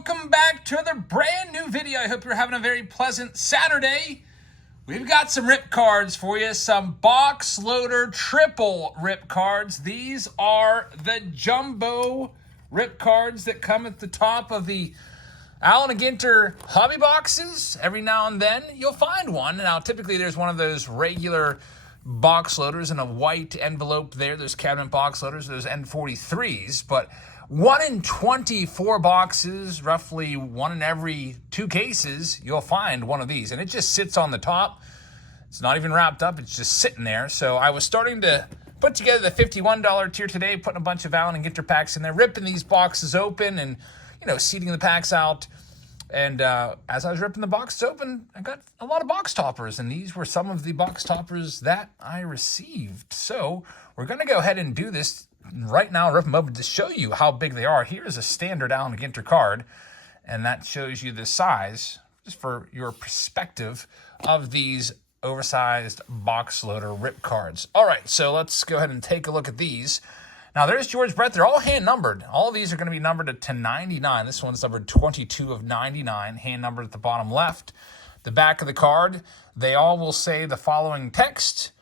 welcome back to another brand new video. I hope you're having a very pleasant Saturday. We've got some rip cards for you, some Boxloader triple rip cards. These are the jumbo rip cards that come at the top of the Allen & Ginter hobby boxes. Every now and then you'll find one. Now typically there's one of those regular box loaders in a white envelope there. There's cabinet box loaders, there's N43s, but 1 in 24 boxes, roughly 1 in every 2 cases, you'll find one of these. And it just sits on the top. It's not even wrapped up. It's just sitting there. So I was starting to put together the $51 tier today, putting a bunch of Allen & Ginter packs in there, ripping these boxes open and, seating the packs out. And as I was ripping the boxes open, I got a lot of box toppers. And these were some of the box toppers that I received. So we're going to go ahead and do this right now, rip them open to show you how big they are. Here's a standard Allen & Ginter card, and that shows you the size, just for your perspective, of these oversized Boxloader rip cards. All right, so let's go ahead and take a look at these. Now, there's George Brett. They're all hand-numbered. All of these are going to be numbered to 99. This one's numbered 22 of 99, hand-numbered at the bottom left. The back of the card, they all will say the following text.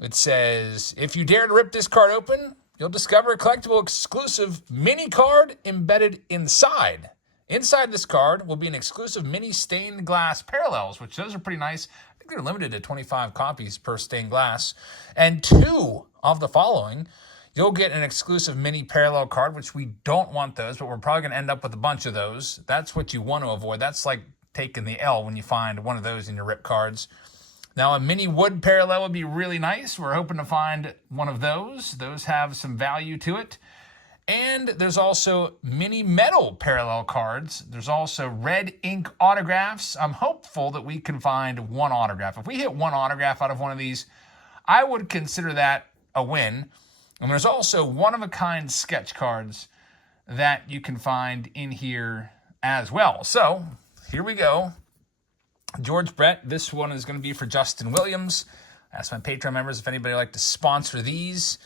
It says, if you dare to rip this card open, you'll discover a collectible exclusive mini card embedded inside. Inside this card will be an exclusive mini stained glass parallels, which those are pretty nice. I think they're limited to 25 copies per stained glass. And 2 of the following, you'll get an exclusive mini parallel card, which we don't want those, but we're probably going to end up with a bunch of those. That's what you want to avoid. That's like taking the L when you find one of those in your rip cards. Now, a mini wood parallel would be really nice. We're hoping to find one of those. Those have some value to it. And there's also mini metal parallel cards. There's also red ink autographs. I'm hopeful that we can find one autograph. If we hit one autograph out of one of these, I would consider that a win. And there's also one-of-a-kind sketch cards that you can find in here as well. So, here we go. George Brett, this one is going to be for Justin Williams. Ask my Patreon members if anybody would like to sponsor these.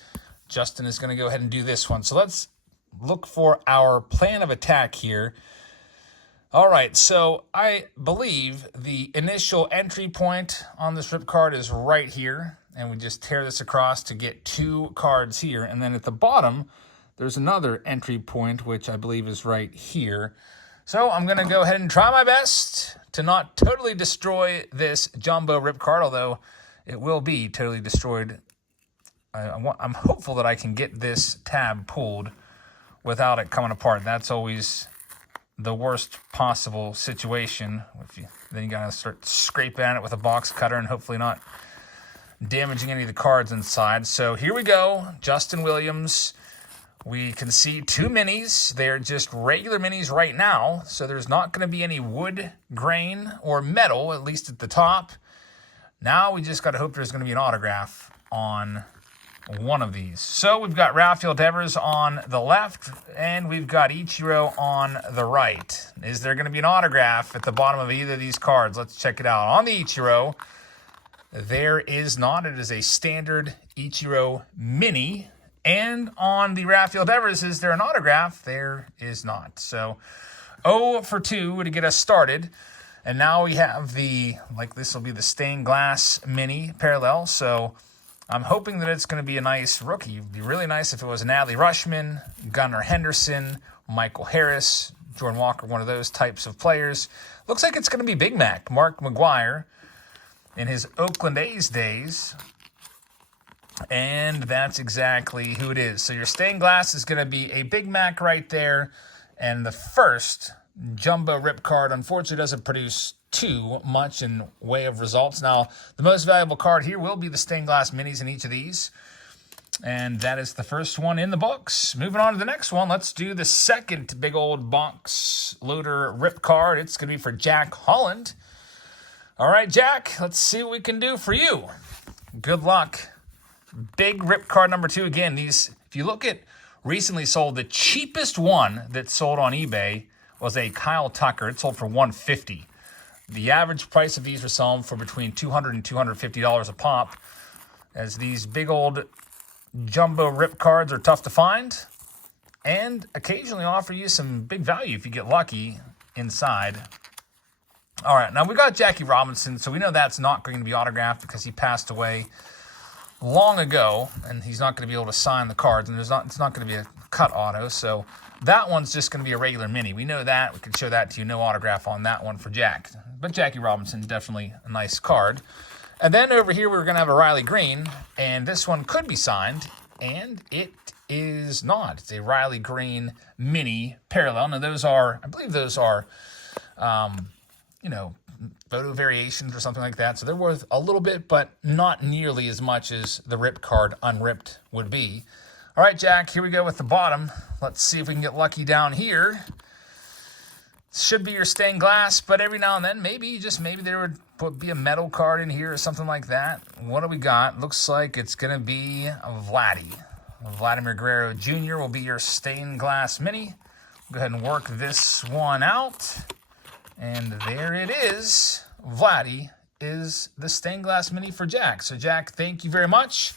Justin is going to go ahead and do this one. So let's look for our plan of attack here. All right, so I believe the initial entry point on this rip card is right here. And we just tear this across to get 2 cards here. And then at the bottom, there's another entry point, which I believe is right here. So I'm going to go ahead and try my best to not totally destroy this jumbo rip card, although it will be totally destroyed. I'm hopeful that I can get this tab pulled without it coming apart. That's always the worst possible situation. Then you got to start scraping at it with a box cutter and hopefully not damaging any of the cards inside. So here we go, Justin Williams. We can see 2 minis. They're just regular minis right now, so there's not going to be any wood grain or metal, at least at the top. Now we just got to hope there's going to be an autograph on one of these. So we've got Rafael Devers on the left, and we've got Ichiro on the right. Is there going to be an autograph at the bottom of either of these cards? Let's check it out. On the Ichiro, there is not. It is a standard Ichiro mini. And on the Rafael Devers, is there an autograph? There is not. So 0 for 2 to get us started. And now we have this will be the stained glass mini parallel. So I'm hoping that it's going to be a nice rookie. It would be really nice if it was an Adley Rushman, Gunnar Henderson, Michael Harris, Jordan Walker, one of those types of players. Looks like it's going to be Big Mac, Mark McGwire, in his Oakland A's days. And that's exactly who it is. So your stained glass is going to be a Big Mac right there. And the first jumbo rip card, unfortunately, doesn't produce too much in way of results. Now, the most valuable card here will be the stained glass minis in each of these. And that is the first one in the books. Moving on to the next one, let's do the second big old Boxloader rip card. It's going to be for Jack Holland. All right, Jack, let's see what we can do for you. Good luck. Big rip card number 2. Again, these, if you look at recently sold, the cheapest one that sold on eBay was a Kyle Tucker. It sold for $150. The average price of these were selling for between $200 and $250 a pop, as these big old jumbo rip cards are tough to find and occasionally offer you some big value if you get lucky. inside. All right, now we got Jackie Robinson, so we know that's not going to be autographed because he passed away long ago, and he's not going to be able to sign the cards, and it's not going to be a cut auto, so that one's just going to be a regular mini. We know that. We can show that to you. No autograph on that one for Jack. But Jackie Robinson, definitely a nice card. And then over here, we're going to have a Riley Green, and this one could be signed, and it is not. It's a Riley Green mini parallel. Now, those are, I believe those are, photo variations or something like that. So they're worth a little bit, but not nearly as much as the rip card unripped would be. All right, Jack, here we go with the bottom. Let's see if we can get lucky down here. Should be your stained glass, but every now and then, maybe there would be a metal card in here or something like that. What do we got? Looks like it's going to be a Vladimir Guerrero Jr. will be your stained glass mini. Go ahead and work this one out. And there it is. Vladdy is the stained glass mini for Jack. So, Jack, thank you very much.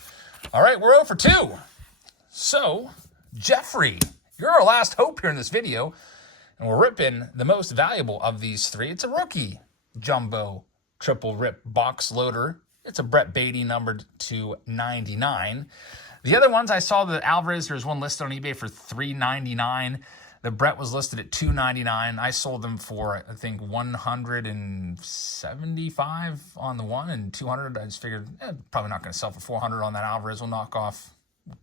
All right, we're 0 for 2. So, Jeffrey, you're our last hope here in this video. And we're ripping the most valuable of these three. It's a rookie jumbo triple rip box loader. It's a Brett Beatty numbered to 99. The other ones, I saw the Alvarez, there's one listed on eBay for $399. The Brett was listed at $299. I sold them for, I think, $175 on the one and $200. I just figured, probably not going to sell for $400 on that Alvarez. We'll knock off,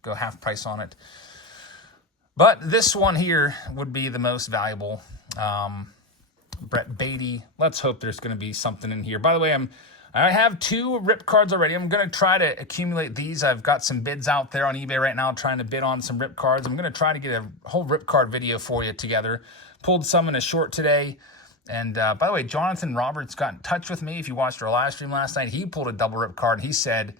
go half price on it. But this one here would be the most valuable. Brett Beatty. Let's hope there's going to be something in here. By the way, I have 2 rip cards already. I'm going to try to accumulate these. I've got some bids out there on eBay right now trying to bid on some rip cards. I'm going to try to get a whole rip card video for you together. Pulled some in a short today. And by the way, Jonathan Roberts got in touch with me. If you watched our live stream last night, he pulled a double rip card. And he said,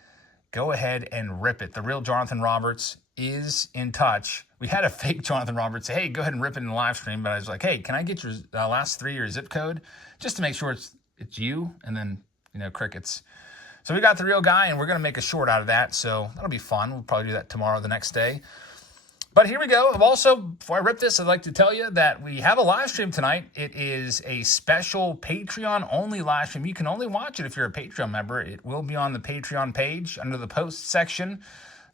go ahead and rip it. The real Jonathan Roberts is in touch. We had a fake Jonathan Roberts say, hey, go ahead and rip it in the live stream. But I was like, hey, can I get your last 3 your zip code? Just to make sure it's you. And then, crickets. So we got the real guy, and we're going to make a short out of that. So that'll be fun. We'll probably do that tomorrow, the next day. But here we go. Also, before I rip this, I'd like to tell you that we have a live stream tonight. It is a special Patreon-only live stream. You can only watch it if you're a Patreon member. It will be on the Patreon page under the post section.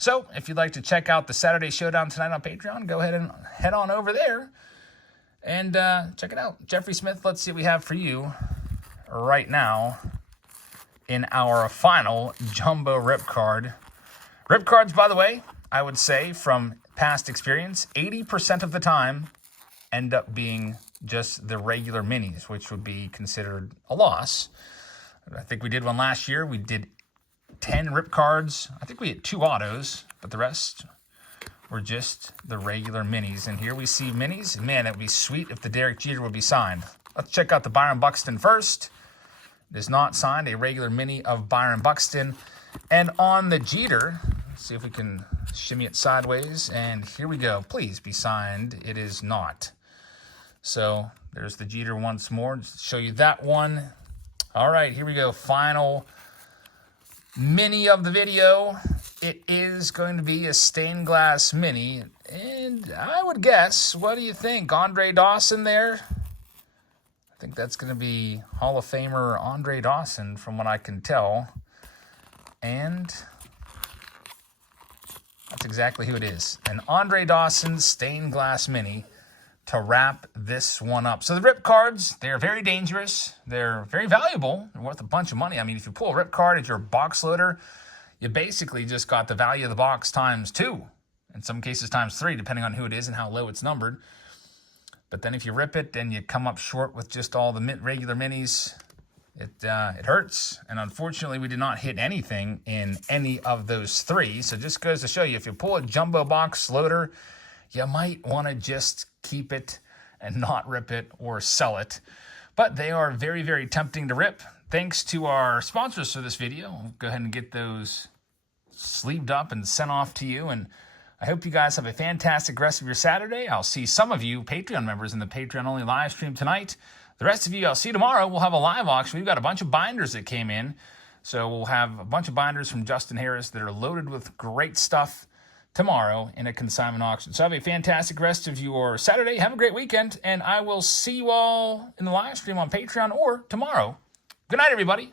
So if you'd like to check out the Saturday Showdown tonight on Patreon, go ahead and head on over there and check it out. Jeffrey Smith, let's see what we have for you right now in our final jumbo rip card. Rip cards, by the way, I would say from past experience, 80% of the time end up being just the regular minis, which would be considered a loss. I think we did one last year. We did 10 rip cards. I think we had 2 autos, but the rest were just the regular minis. And here we see minis. Man, it would be sweet if the Derek Jeter would be signed. Let's check out the Byron Buxton first. It is not signed, a regular mini of Byron Buxton. And on the Jeter, let's see if we can shimmy it sideways. And here we go. Please be signed. It is not. So there's the Jeter once more. Just show you that one. All right, here we go. Final mini of the video. It is going to be a stained glass mini. And I would guess, what do you think? Andre Dawson there? I think that's going to be Hall of Famer Andre Dawson from what I can tell. And that's exactly who it is. An Andre Dawson stained glass mini to wrap this one up. So the rip cards, they're very dangerous. They're very valuable. They're worth a bunch of money. I mean, if you pull a rip card as your box loader, you basically just got the value of the box times 2. In some cases times 3, depending on who it is and how low it's numbered. But then if you rip it and you come up short with just all the regular minis, it hurts. And unfortunately, we did not hit anything in any of those 3. So it just goes to show you, if you pull a jumbo box loader, you might want to just keep it and not rip it or sell it. But they are very, very tempting to rip. Thanks to our sponsors for this video. We'll go ahead and get those sleeved up and sent off to you. And I hope you guys have a fantastic rest of your Saturday. I'll see some of you Patreon members in the Patreon-only live stream tonight. The rest of you, I'll see you tomorrow. We'll have a live auction. We've got a bunch of binders that came in. So we'll have a bunch of binders from Justin Harris that are loaded with great stuff tomorrow in a consignment auction. So have a fantastic rest of your Saturday. Have a great weekend, and I will see you all in the live stream on Patreon or tomorrow. Good night, everybody.